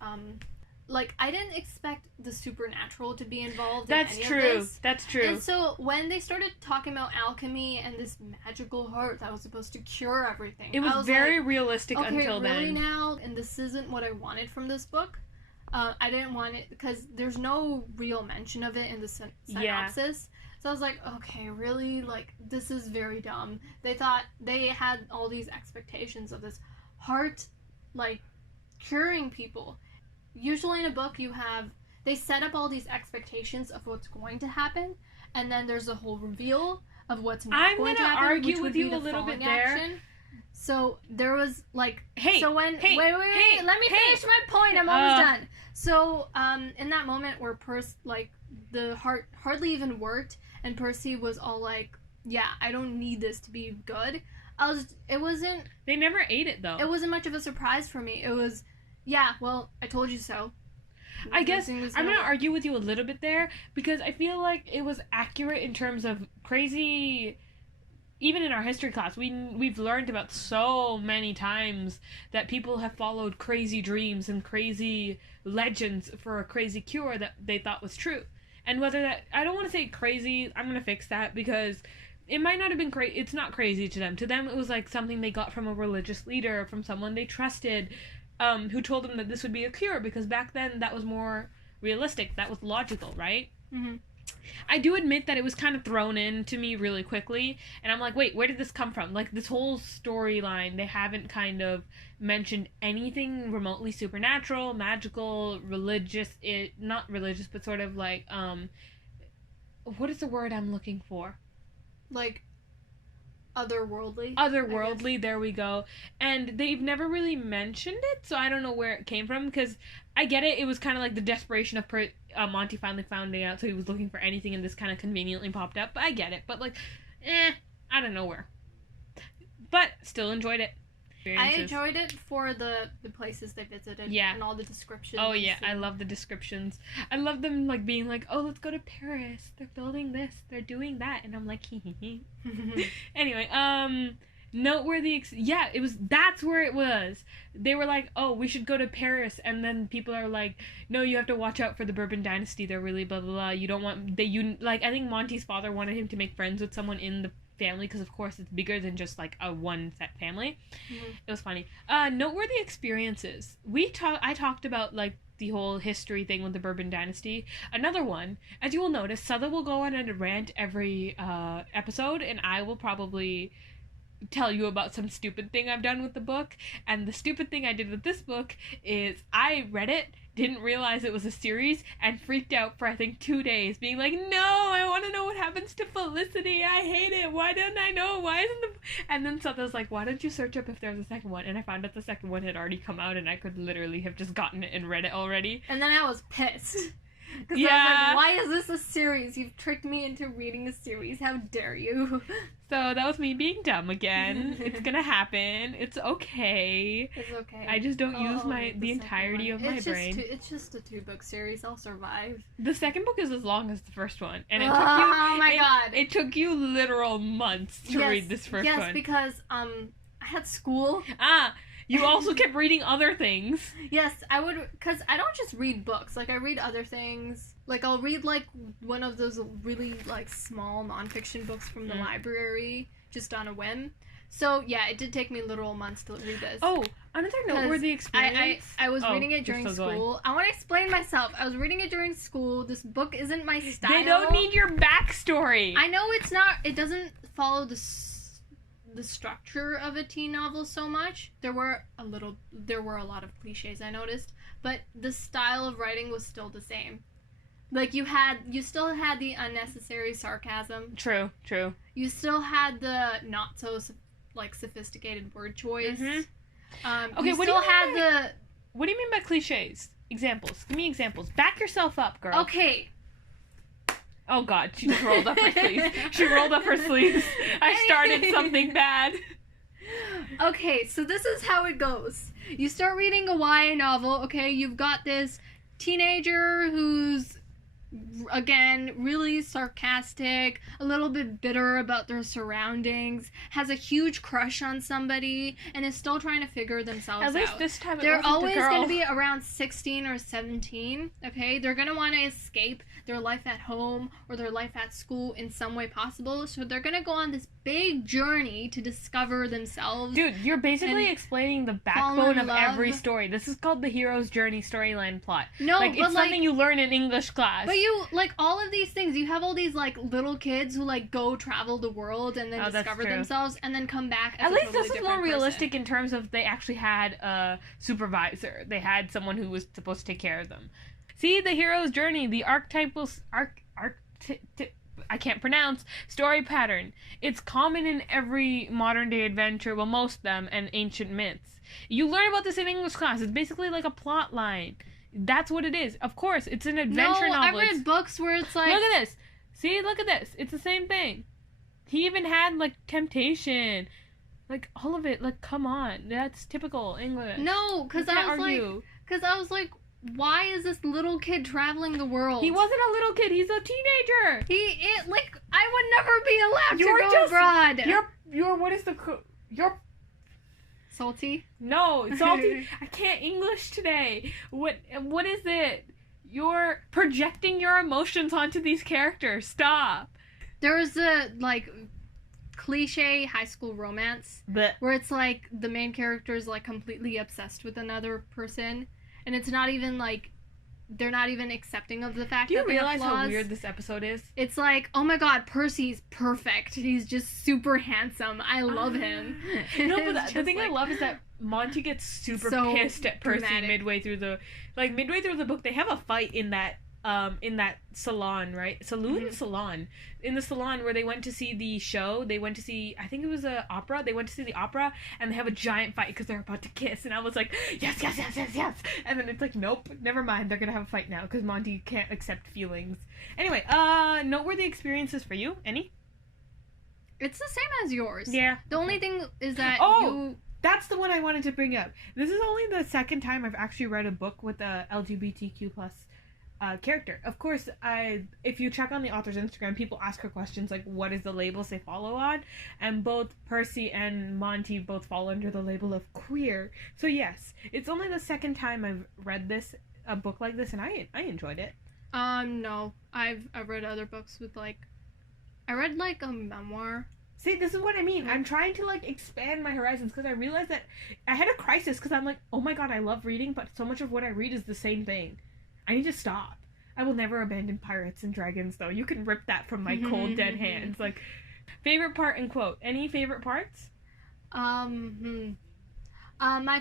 like, I didn't expect the supernatural to be involved in any of this. That's true. And so when they started talking about alchemy and this magical heart that was supposed to cure everything, it was very like, realistic until then. Okay, really now? And this isn't what I wanted from this book. I didn't want it, because there's no real mention of it in the synopsis. Yeah. So I was like, okay, really? Like, this is very dumb. They thought they had all these expectations of this heart, like, curing people. Usually in a book they set up all these expectations of what's going to happen, and then there's a whole reveal of what's not going to happen. I'm going to argue with you a little bit there. So there was, like, wait, let me finish my point, I'm almost done. So, in that moment where like, the heart hardly even worked, and Percy was all like, yeah, I don't need this to be good, they never ate it, though. It wasn't much of a surprise for me. It was, yeah, well, I told you so. I guess I'm going to argue with you a little bit there, because I feel like it was accurate in terms of crazy... Even in our history class, we've learned about so many times that people have followed crazy dreams and crazy legends for a crazy cure that they thought was true. And whether that... I don't want to say crazy, I'm going to fix that, because... It might not have been crazy. It's not crazy to them. To them, it was like something they got from a religious leader, from someone they trusted, who told them that this would be a cure, because back then that was more realistic. That was logical, right? Mm-hmm. I do admit that it was kind of thrown in to me really quickly, and I'm like, wait, where did this come from? Like, this whole storyline, they haven't kind of mentioned anything remotely supernatural, magical, religious, not religious, but sort of like, what is the word I'm looking for? Like, otherworldly. Otherworldly, there we go. And they've never really mentioned it, so I don't know where it came from, because I get it, it was kind of like the desperation of Monty finally found it out, so he was looking for anything, and this kind of conveniently popped up, but I get it. But, like, I don't know where. But, still enjoyed it. I enjoyed it for the places they visited, and all the descriptions. Oh yeah, I love the descriptions. I love them, like, being like, oh, let's go to Paris. They're building this. They're doing that. And I'm like, hee hee hee. Anyway, noteworthy. That's where it was. They were like, oh, we should go to Paris. And then people are like, no, you have to watch out for the Bourbon dynasty. They're really blah, blah, blah. You don't want, I think Monty's father wanted him to make friends with someone in the family, because of course it's bigger than just like a one set family. Mhm. It was funny. Noteworthy experiences. I talked about like the whole history thing with the Bourbon Dynasty. Another one, as you will notice, Suther will go on a rant every episode, and I will probably tell you about some stupid thing I've done with the book. And the stupid thing I did with this book is I read it, didn't realize it was a series, and freaked out for I think 2 days, being like, no, I want to know what happens to Felicity. I hate it. Why didn't I know? Why isn't the... And then Seth was like, why don't you search up if there's a second one? And I found out the second one had already come out, and I could literally have just gotten it and read it already. And then I was pissed. Because Yeah. I was like, why is this a series? You've tricked me into reading a series. How dare you? So that was me being dumb again. It's gonna happen. It's okay. It's okay. I just don't use I'll read the second entirety one. of my brain. It's just a 2-book series. I'll survive. The second book is as long as the first one, and it took Oh you. my god! It took you literal months to read this first one. Yes, because I had school. You also kept reading other things. Yes, I would, because I don't just read books. Like, I read other things. Like, I'll read, like, one of those really, like, small nonfiction books from the library, just on a whim. So, yeah, it did take me literal months to read this. Oh, another noteworthy experience. I was reading it during school. I want to explain myself. I was reading it during school. This book isn't my style. They don't need your backstory. I know it's not, it doesn't follow the structure of a teen novel so much. There were a lot of cliches I noticed, but the style of writing was still the same. Like, you still had the unnecessary sarcasm. True. You still had the not so sophisticated word choice. Mm-hmm. Okay, what do you mean by cliches? Examples. Give me examples. Back yourself up, girl. Okay. Oh god, she just rolled up her sleeves. She rolled up her sleeves. I started something bad. Okay, so this is how it goes. You start reading a YA novel, okay? You've got this teenager who's, again, really sarcastic, a little bit bitter about their surroundings, has a huge crush on somebody, and is still trying to figure themselves out. At least this time They're always going to be around 16 or 17, okay? They're going to want to escape their life at home or their life at school in some way possible, so they're going to go on this big journey to discover themselves. Dude, you're basically explaining the backbone of every story. This is called the hero's journey storyline plot. No, like, it's something you learn in English class. But you, like, all of these things, you have all these, like, little kids who, like, go travel the world and then discover themselves and then come back as at least totally this is more realistic in terms of they actually had a supervisor. They had someone who was supposed to take care of them. See, the hero's journey, the archetypal I can't pronounce, story pattern. It's common in every modern day adventure, well, most of them, and ancient myths. You learn about this in English class. It's basically like a plot line. That's what it is. Of course, it's an adventure novel. I read books where it's like... Look at this. See, look at this. It's the same thing. He even had, like, temptation. Like, all of it. Like, come on. That's typical English. No, because I was like, why is this little kid traveling the world? He wasn't a little kid. He's a teenager. I would never be allowed to go abroad. You're salty? No, salty. I can't English today. What is it? You're projecting your emotions onto these characters. Stop. There's a, like, cliche high school romance where it's like the main character is, like, completely obsessed with another person. And it's not even, like, they're not even accepting of the fact that they have flaws. Do you realize how weird this episode is? It's like, oh my god, Percy's perfect. He's just super handsome. I love him. No, but the thing I love is that Monty gets super pissed at Percy midway through the book. They have a fight in that salon, right? Salon. In the salon where they went to see the show. They went to see, I think it was an opera. They went to see the opera, and they have a giant fight because they're about to kiss. And I was like, yes. And then it's like, nope, never mind. They're going to have a fight now because Monty can't accept feelings. Anyway, noteworthy experiences for you? Any? It's the same as yours. Yeah. The only thing is that that's the one I wanted to bring up. This is only the second time I've actually read a book with a LGBTQ plus character. Of course, if you check on the author's Instagram, people ask her questions like, what is the labels they follow on? And both Percy and Monty both fall under the label of queer. So yes, it's only the second time I've read a book like this, and I enjoyed it. No. I've read other books with, like, I read, like, a memoir See, this is what I mean. I'm trying to, like, expand my horizons because I realized that I had a crisis because I'm like, oh my god, I love reading, but so much of what I read is the same thing. I need to stop. I will never abandon Pirates and Dragons, though. You can rip that from my cold, dead hands. Like, favorite part and quote. Any favorite parts? My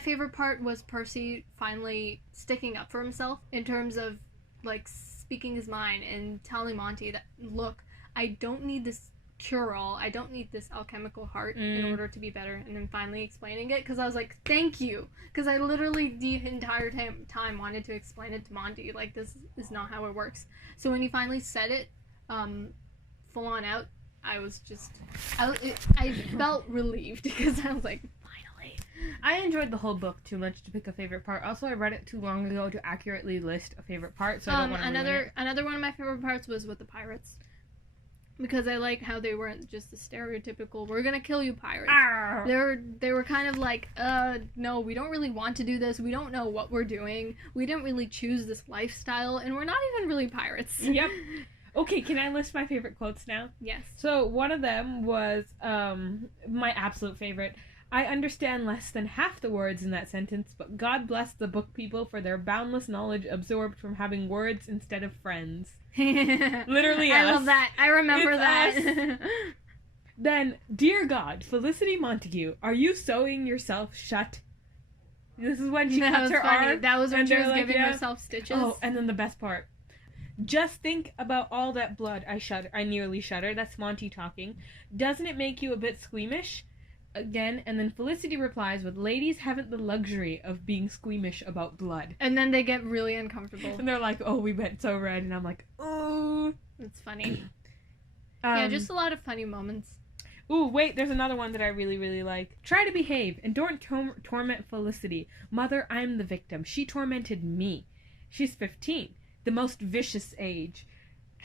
favorite part was Percy finally sticking up for himself in terms of, like, speaking his mind and telling Monty that, look, I don't need this cure-all, I don't need this alchemical heart in order to be better, and then finally explaining it, because I was like, thank you, because I literally the entire time wanted to explain it to Monty, like, this is not how it works. So when he finally said it, full on out, I was just, I felt relieved, because I was like, finally. I enjoyed the whole book too much to pick a favorite part. Also, I read it too long ago to accurately list a favorite part, so I don't want to ruin it. Another one of my favorite parts was with the pirates. Because I like how they weren't just the stereotypical, we're gonna kill you pirates. They were kind of like, no, we don't really want to do this. We don't know what we're doing. We didn't really choose this lifestyle, and we're not even really pirates. Yep. Okay, can I list my favorite quotes now? Yes. So, one of them was my absolute favorite. I understand less than half the words in that sentence, but God bless the book people for their boundless knowledge absorbed from having words instead of friends. Literally I us. love that. I remember that. Then, dear God, Felicity Montague, are you sewing yourself shut? This is when she cuts her arm. That was when she was giving herself stitches. Oh, and then the best part. Just think about all that blood. I nearly shudder. That's Monty talking. Doesn't it make you a bit squeamish? Again, and then Felicity replies with, ladies haven't the luxury of being squeamish about blood. And then they get really uncomfortable. And they're like, oh, we went so red. And I'm like, oh. It's funny. Yeah, just a lot of funny moments. Ooh, wait, there's another one that I really, really like. Try to behave and don't torment Felicity. Mother, I'm the victim. She tormented me. She's 15. The most vicious age.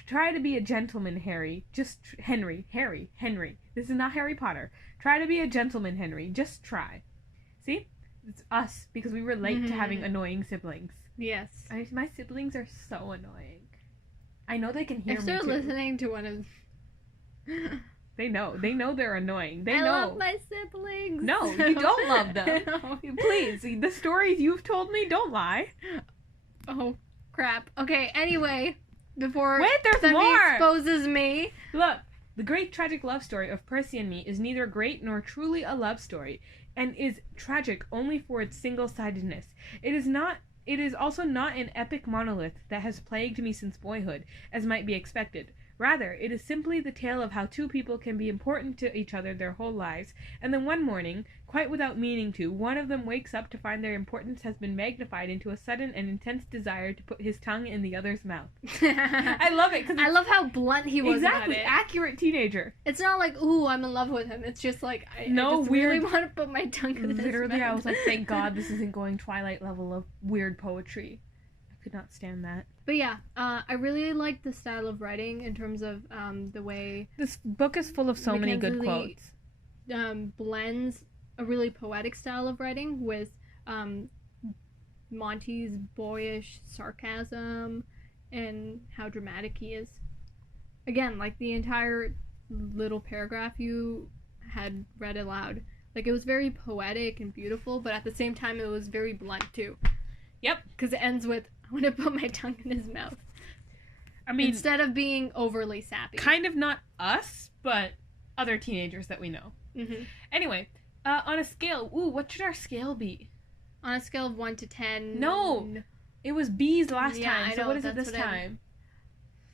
Try to be a gentleman, Harry. Harry. This is not Harry Potter. Try to be a gentleman, Henry. Just try. See? It's us, because we relate to having annoying siblings. Yes. My siblings are so annoying. I know they can hear me, too. If they're listening to one of... They know. They know they're annoying. They I know. love my siblings. No, you don't love them. No. Please, the stories you've told me, don't lie. Oh, crap. Okay, anyway... Before there's more. Exposes me. Look, the great tragic love story of Percy and me is neither great nor truly a love story, and is tragic only for its single-sidedness. It is also not an epic monolith that has plagued me since boyhood, as might be expected. Rather, it is simply the tale of how two people can be important to each other their whole lives, and then one morning, quite without meaning to, one of them wakes up to find their importance has been magnified into a sudden and intense desire to put his tongue in the other's mouth. I love it. I love how blunt he was about it. Accurate teenager. It's not like, ooh, I'm in love with him. It's just like, I just really want to put my tongue in his mouth. Literally, I was like, thank God this isn't going Twilight level of weird poetry. I could not stand that. But yeah, I really like the style of writing in terms of the way... This book is full of so many good quotes. Blends a really poetic style of writing with Monty's boyish sarcasm and how dramatic he is. Again, like the entire little paragraph you had read aloud. Like, it was very poetic and beautiful, but at the same time it was very blunt too. Yep. Because it ends with, I want to put my tongue in his mouth. I mean... Instead of being overly sappy. Kind of not us, but other teenagers that we know. Mm-hmm. Anyway, on a scale... Ooh, what should our scale be? On a scale of 1 to 10... No! It was B's last time, I so know, what is it this time?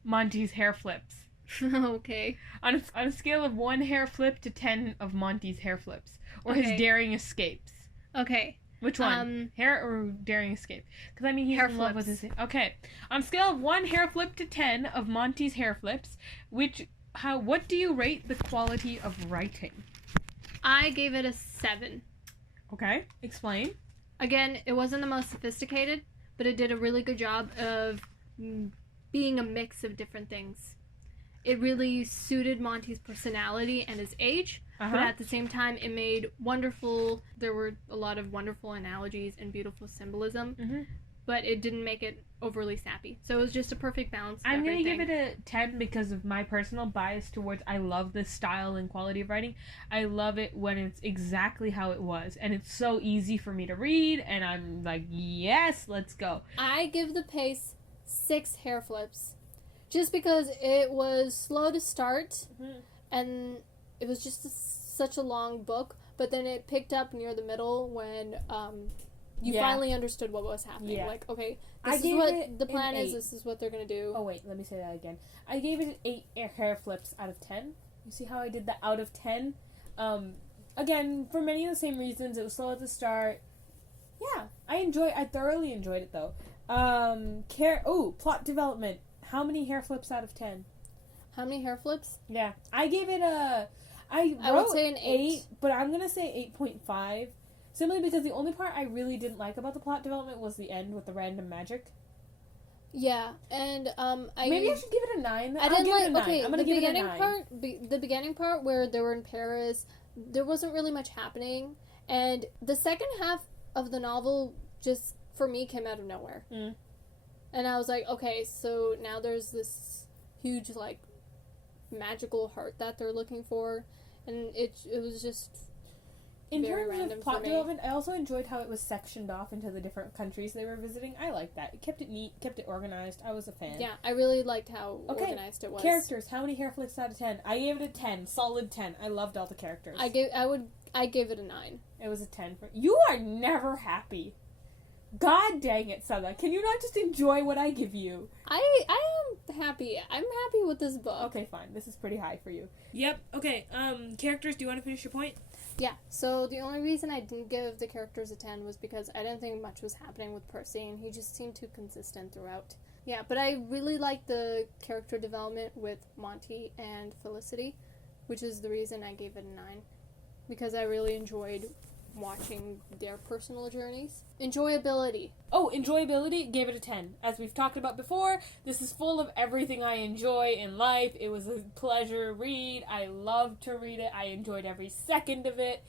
Monty's hair flips. Okay. On a scale of 1 hair flip to 10 of Monty's hair flips. Or his daring escapes. Okay. Which one? Hair or daring escape? Because, I mean, he's in love with his... Okay. On a scale of 1 hair flip to 10 of Monty's hair flips, what do you rate the quality of writing? I gave it a 7. Okay. Explain. Again, it wasn't the most sophisticated, but it did a really good job of being a mix of different things. It really suited Monty's personality and his age, but at the same time, it made there were a lot of wonderful analogies and beautiful symbolism, but it didn't make it overly sappy. So it was just a perfect balance. I'm going to give it a 10 because of my personal bias towards I love the style and quality of writing. I love it when it's exactly how it was. And it's so easy for me to read. And I'm like, yes, let's go. I give the pace 6 hair flips. Just because it was slow to start. Mm-hmm. And it was just such a long book. But then it picked up near the middle when you finally understood what was happening. Yeah. Like, okay, this is what the plan is. This is what they're going to do. Oh, wait. Let me say that again. I gave it an 8 hair flips out of 10. You see how I did the out of 10? Again, for many of the same reasons. It was slow at the start. Yeah. I thoroughly enjoyed it, though. Plot development. How many hair flips out of 10? How many hair flips? Yeah. I gave it I would say an 8, but I'm going to say 8.5. Simply because the only part I really didn't like about the plot development was the end with the random magic. Yeah, and maybe I should give it a 9. I didn't like. Okay, I'm gonna give it a 9. The beginning part where they were in Paris, there wasn't really much happening, and the second half of the novel just for me came out of nowhere. And I was like, okay, so now there's this huge like magical heart that they're looking for, and it was just. In terms of plot development, I also enjoyed how it was sectioned off into the different countries they were visiting. I liked that. It kept it neat, kept it organized. I was a fan. Yeah, I really liked how organized it was. Characters, how many hair flicks out of 10? I gave it a 10, solid 10. I loved all the characters. I gave it a 9. It was a 10 for you. Are never happy. God dang it, Sada. Can you not just enjoy what I give you? I am happy. I'm happy with this book. Okay, fine. This is pretty high for you. Yep. Okay. Characters, do you want to finish your point? Yeah, so the only reason I didn't give the characters a 10 was because I didn't think much was happening with Percy, and he just seemed too consistent throughout. Yeah, but I really liked the character development with Monty and Felicity, which is the reason I gave it a 9. Because I really enjoyed watching their personal journeys. Enjoyability. Oh, enjoyability, gave it a 10. As we've talked about before, this is full of everything I enjoy in life. It was a pleasure read. I loved to read it. I enjoyed every second of it.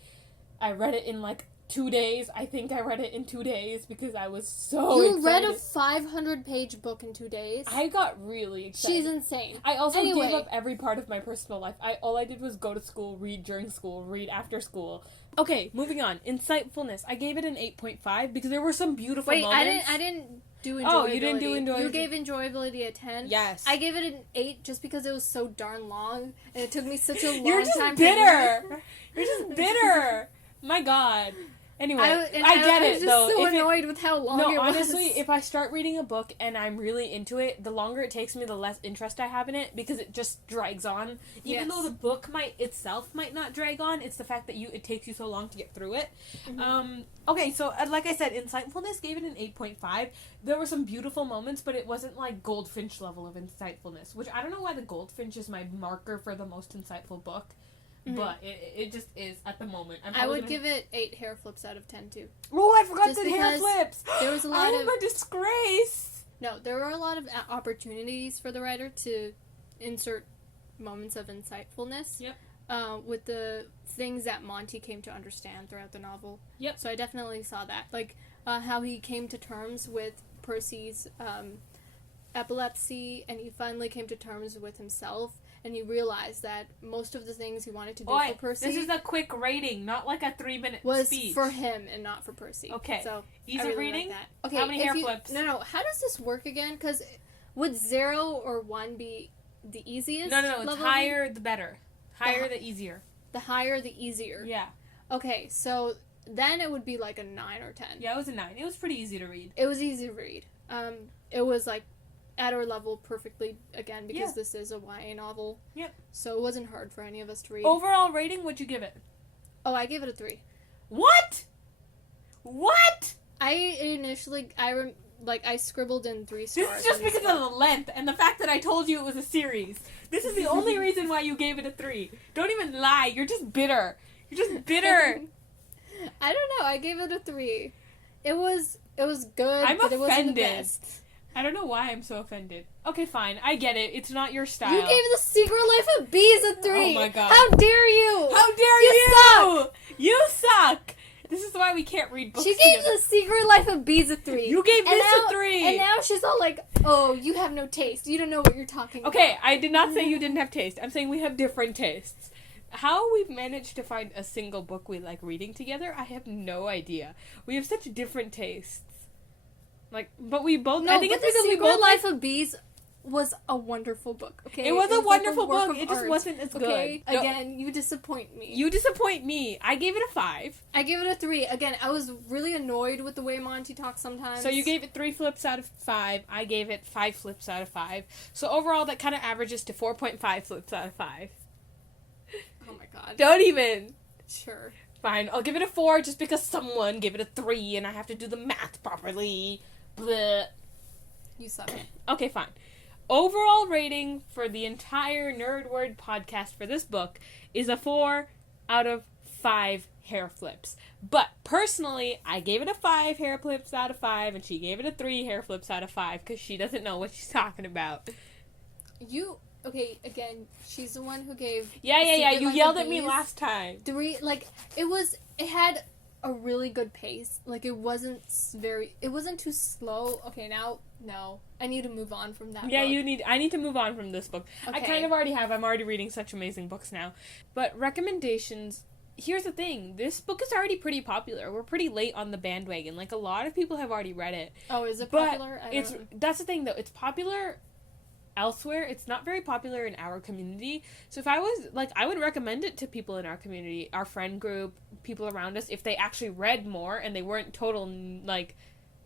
I read it in 2 days. I think I read it in 2 days because I was so excited. You read a 500-page book in 2 days? I got really excited. She's insane. I also gave up every part of my personal life. All I did was go to school, read during school, read after school. Okay, moving on. Insightfulness. I gave it an 8.5 because there were some beautiful moments. I didn't do enjoyability. Oh, you didn't do enjoyability. You gave enjoyability a 10. Yes. I gave it an 8 just because it was so darn long, and it took me such a long You're just time bitter. You're just bitter. My God. Anyway, I get it, though. I was just so annoyed with how long it was. No, honestly, if I start reading a book and I'm really into it, the longer it takes me, the less interest I have in it, because it just drags on. Even though the book itself might not drag on, it's the fact that it takes you so long to get through it. Mm-hmm. Okay, so like I said, insightfulness gave it an 8.5. There were some beautiful moments, but it wasn't like Goldfinch level of insightfulness, which I don't know why the Goldfinch is my marker for the most insightful book. Mm-hmm. But it just is at the moment. I would give it 8 hair flips out of 10 too. Oh, I forgot the hair flips. There was a lot I'm a disgrace. No, there were a lot of opportunities for the writer to insert moments of insightfulness. Yep. With the things that Monty came to understand throughout the novel. Yep. So I definitely saw that, like how he came to terms with Percy's epilepsy, and he finally came to terms with himself. And he realized that most of the things he wanted to do for Percy... This is a quick rating, not like a 3-minute was speech. For him and not for Percy. Okay. So ease of reading? Like that. Okay, how many hair flips? No, how does this work again? Because would 0 or 1 be the easiest? No, it's higher the better. Higher the easier. The higher the easier. Yeah. Okay, so then it would be like a 9 or 10. Yeah, it was a 9. It was pretty easy to read. It was easy to read. It was like at our level perfectly, again, because this is a YA novel. Yep. So it wasn't hard for any of us to read. Overall rating, what'd you give it? Oh, I gave it a 3. What? I initially, I scribbled in 3 stars. This is just because of the length and the fact that I told you it was a series. This is the only reason why you gave it a 3. Don't even lie. You're just bitter. I don't know. I gave it a 3. It was good, but offended. It wasn't the best. I don't know why I'm so offended. Okay, fine. I get it. It's not your style. You gave The Secret Life of Bees a 3. Oh my God. How dare you? How dare you? Suck! You suck! This is why we can't read books She gave together. The Secret Life of Bees a 3. You gave this now, a 3. And now she's all like, oh, you have no taste. You don't know what you're talking Okay, about. I did not say you didn't have taste. I'm saying we have different tastes. How we've managed to find a single book we like reading together, I have no idea. We have such different tastes. Like, but we both. No, I think but it's The because we Secret both Life of Bees was a wonderful book. Okay, It was a like wonderful work book. of It just art. wasn't as good. Okay, No. again, you disappoint me. You disappoint me. I gave it a 5. I gave it a 3. Again, I was really annoyed with the way Monty talks sometimes. So you gave it 3 flips out of 5. I gave it 5 flips out of 5. So overall, that kind of averages to 4.5 flips out of 5. Oh my god. Don't even. Sure. Fine, I'll give it a 4 just because someone gave it a 3 and I have to do the math properly. Bleh. You suck. Okay, fine. Overall rating for the entire Nerd Word podcast for this book is a 4 out of 5 hair flips. But personally, I gave it a 5 hair flips out of 5 and she gave it a 3 hair flips out of 5 because she doesn't know what she's talking about. Okay, again, she's the one who gave... Yeah, Secret you Life yelled of at me Bees. last time. 3, like, it had a really good pace. Like, it wasn't too slow. Okay, now, no. I need to move on from that Yeah, book. I need to move on from this book. I Okay. kind of already have. I'm already reading such amazing books now. But recommendations, here's the thing. This book is already pretty popular. We're pretty late on the bandwagon. Like, a lot of people have already read it. Oh, is it But popular? I don't know. that's the thing, though. It's popular elsewhere. It's not very popular in our community. So if I was, like, I would recommend it to people in our community, our friend group, people around us, if they actually read more and they weren't total, like,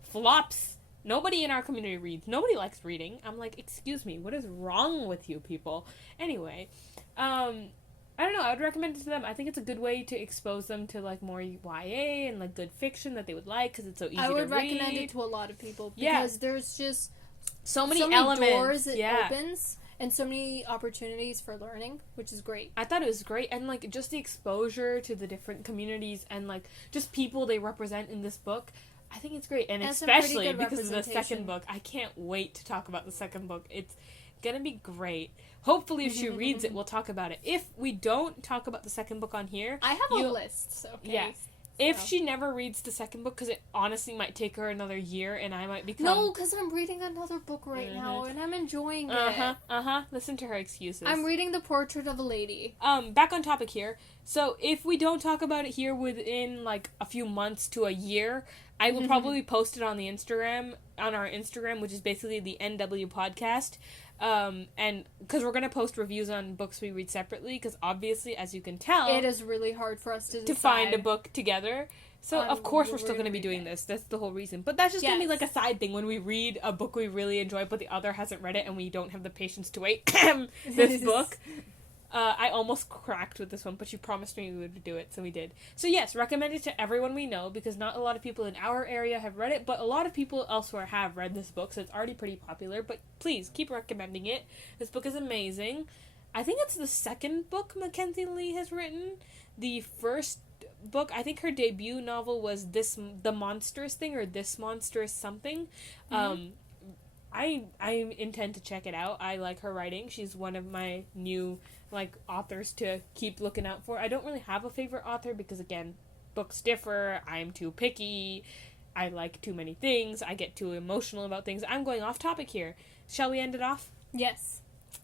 flops. Nobody in our community reads. Nobody likes reading. I'm like, excuse me, what is wrong with you people? Anyway, I don't know, I would recommend it to them. I think it's a good way to expose them to, like, more YA and, like, good fiction that they would like, because it's so easy to read. I would recommend it to a lot of people Yeah. because there's just so many elements. doors it Yeah. opens and so many opportunities for learning, which is great. I thought it was great, and, like, just the exposure to the different communities and, like, just people they represent in this book, I think it's great. And That's a pretty especially good because of the representation. second book. I can't wait to talk about the second book. It's gonna be great. Hopefully, if she reads it, we'll talk about it. If we don't talk about the second book on here, I have a list, so okay. Yeah. If So. she never reads the second book, because it honestly might take her another year, and I might become... No, because I'm reading another book right now, and I'm enjoying it. Listen to her excuses. I'm reading The Portrait of a Lady. Back on topic here. So, if we don't talk about it here within, like, a few months to a year, I will probably post it on the Instagram, on our Instagram, which is basically the NW podcast. And, because we're going to post reviews on books we read separately, because obviously, as you can tell... It is really hard for us to decide. find a book together. So, of course, we're we're still going to be read doing it. this. That's the whole reason. But that's just going to be Yes. like a side thing when we read a book we really enjoy, but the other hasn't read it, and we don't have the patience to wait. This book. I almost cracked with this one, but you promised me we would do it, so we did. So yes, recommend it to everyone we know, because not a lot of people in our area have read it, but a lot of people elsewhere have read this book, so it's already pretty popular. But please, keep recommending it. This book is amazing. I think it's the second book Mackenzie Lee has written. The first book, I think her debut novel was The Monstrous Thing, or This Monstrous Something. I intend to check it out. I like her writing. She's one of my new, like, authors to keep looking out for. I don't really have a favorite author because, again, books differ. I'm too picky. I like too many things. I get too emotional about things. I'm going off topic here. Shall we end it off? Yes.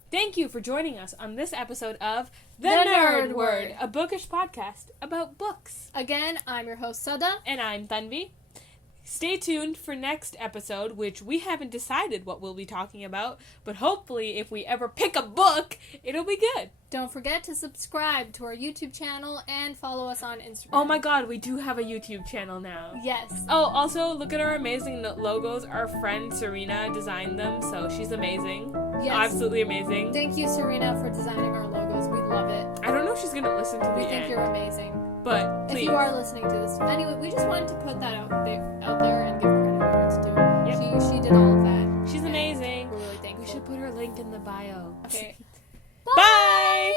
Thank you for joining us on this episode of The The Nerd Nerd Word, Word. a bookish podcast about books. Again, I'm your host, Sada. And I'm Thanvi. Stay tuned for next episode, which we haven't decided what we'll be talking about, but hopefully if we ever pick a book, it'll be good. Don't forget to subscribe to our YouTube channel and follow us on Instagram. Oh my god, we do have a YouTube channel now. Yes. Oh, also, look at our amazing logos. Our friend Serena designed them, so she's amazing. Yes. Absolutely amazing. Thank you, Serena, for designing our logos. We love it. I don't know if she's gonna listen to the We end, think you're amazing. but please. If you are listening to this, anyway, we just wanted to put that out there and give credit where it's due. Yep. She did all of that. She's and amazing. We're really thankful. We should put her link in the bio. Okay. Bye!